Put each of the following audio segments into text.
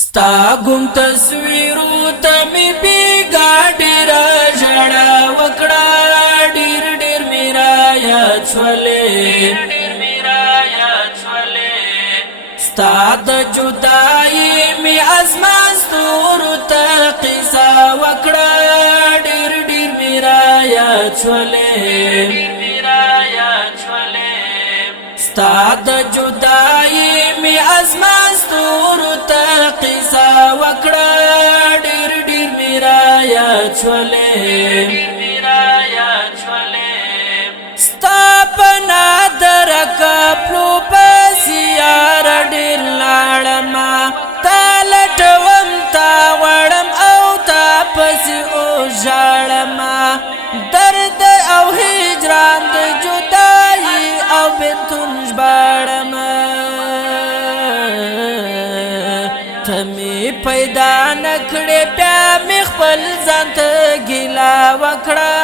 ستا ګم تصویرو ته می بیګا ډیر ژړا وکړه ډیر ډیر میرا یاد شولې ستا د جدائی می ازمان ستورو ته قصه وکړه ډیر ډیر میرا یاد شولې ستا د جدائی می ازمان ستورو ته قصه وکړه ډیر ډیر میرا یاد شولې ستا په نادر کپلو پس یار ډیر لاړما تا لټوم تا غړم او تا پس او ژړما درد او هجران د جدائی او بنتون ژباړما ته می پیدا نکړې بیا می خپل ځان ته ګیلا وکړه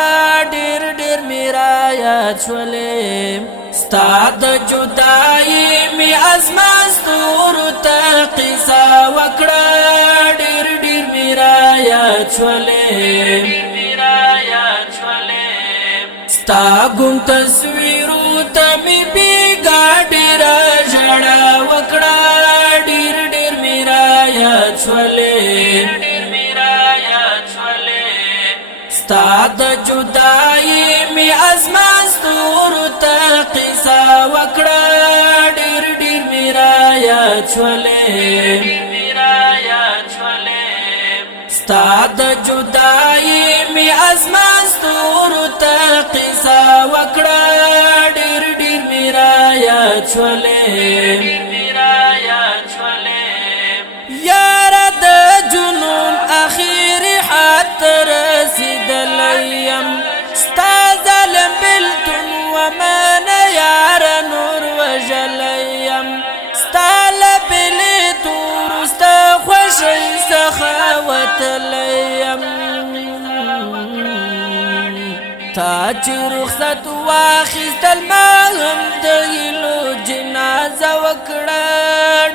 ډیر ډیر میرا یاد شولې ستا د جدائی می ازمان ستورو ته قصه وکړه ډیر ډیر میرا یاد شولې ستا ګم تصویرو ته می بیګا ډیر ژړا وکړه ډیر ډیر میرا یاد شولې ستا د جدائی می ازمان ستورو ته قصه وکړه ډیر ډیر میرا یاد شولې ستا د جدائی می ازمان ستورو ته قصه وکړه ډیر ډیر میرا یاد شولې یار د جنون اخیری حد رسیدلیم ستا ظلم بلتون ومن یار نور وجلیم ستا لبلی تور ستا خوشی سخاوت لیم تا چې رخصت واخیستل ما هم د هیلو جنازه وکړه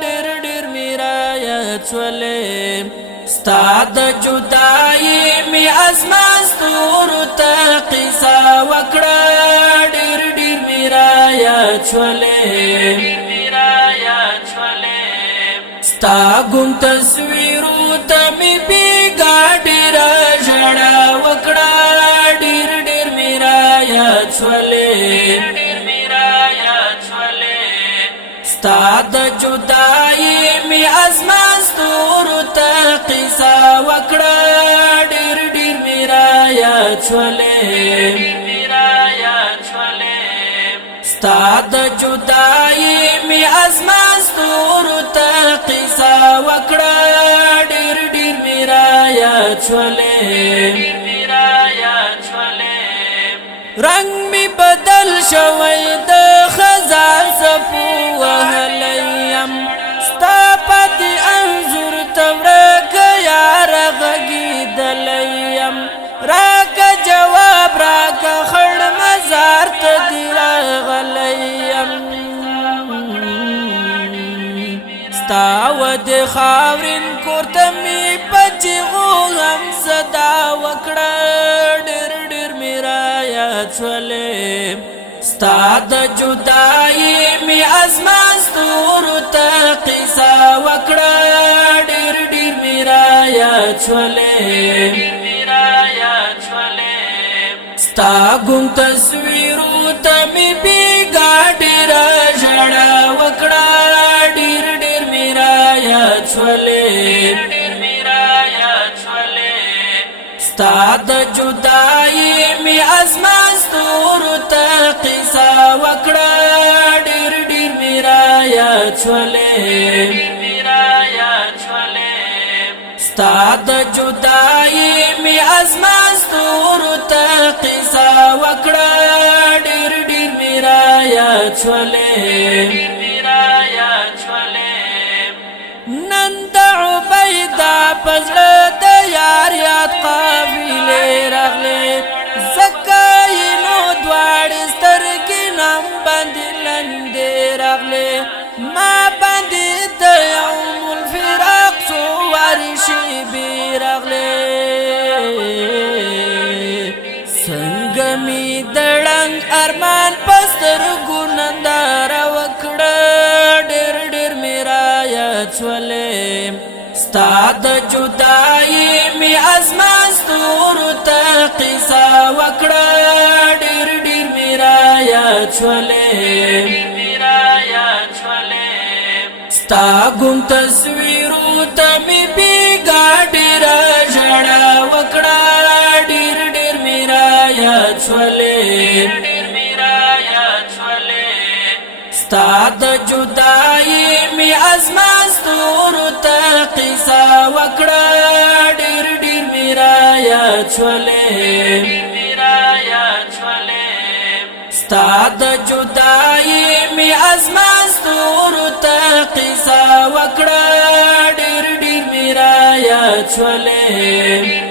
ډیر ډیر میرا یاد شولې ستا د جدائی می ازمان ستورو ته قصه وکړه ډیر ډیر میرا یاد شولې ستا ګم تصویرو ته می بیګا ډیر ژړا وکړه ډیر ډیر میرا یاد شولې ستا د جدائی می ازمان ستورو ته قصه وکړه ډیر ډیر میرا یاد شولې ستا د جدائی می ازمان ستورو ته قصه وکړه ډیر ډیر میرا یاد شولې رنگ می بدل شوی د خزان سپو وهلیم ستا پتی انظر تورک یار غږیدلیم راکه جواب راکه خړ مزار ته دی راغلیم ستا ود خاورین کورته می پچغو هم صدا وکړه ډیر ډیر میرا یاد شولې ستا د جدائی می ازمان ستورو ته قصه وکړه ډیر ډیر میرا یاد شولې ستا ګم تصویرو ته می بیګا ډیر ژړا وکړه ډیر ډیر میرا یاد شولې ستا د جدائی می ازمان ستورو ته قصه وکړه ډیر ډیر میرا یاد شولې ستا د جدائی می ازمان ستورو ته قصه وکړه ډیر ډیر میرا یاد شولې نن د عبیدا پزړه د یار یاد قافلې راغلې زکای نو دواړې سترګې نام باندې لندې راغلې ما باندې د یوم الفراق څو ستا د جدائی می اسمان ستورو تا قصا وکړه ډیر ډیر میرا یاد شولې ستا ګم تصویرو ته می بیګا ډیر ژړا وکړه ډیر ډیر میرا یاد شولې ستا د جدائی می اسمان ستورو تا قصا وکړه ډیر ډیر میرا یاد شولې ستا د جدائی می اسمان ستورو تا قصا وکړه ډیر ډیر میرا یاد شولې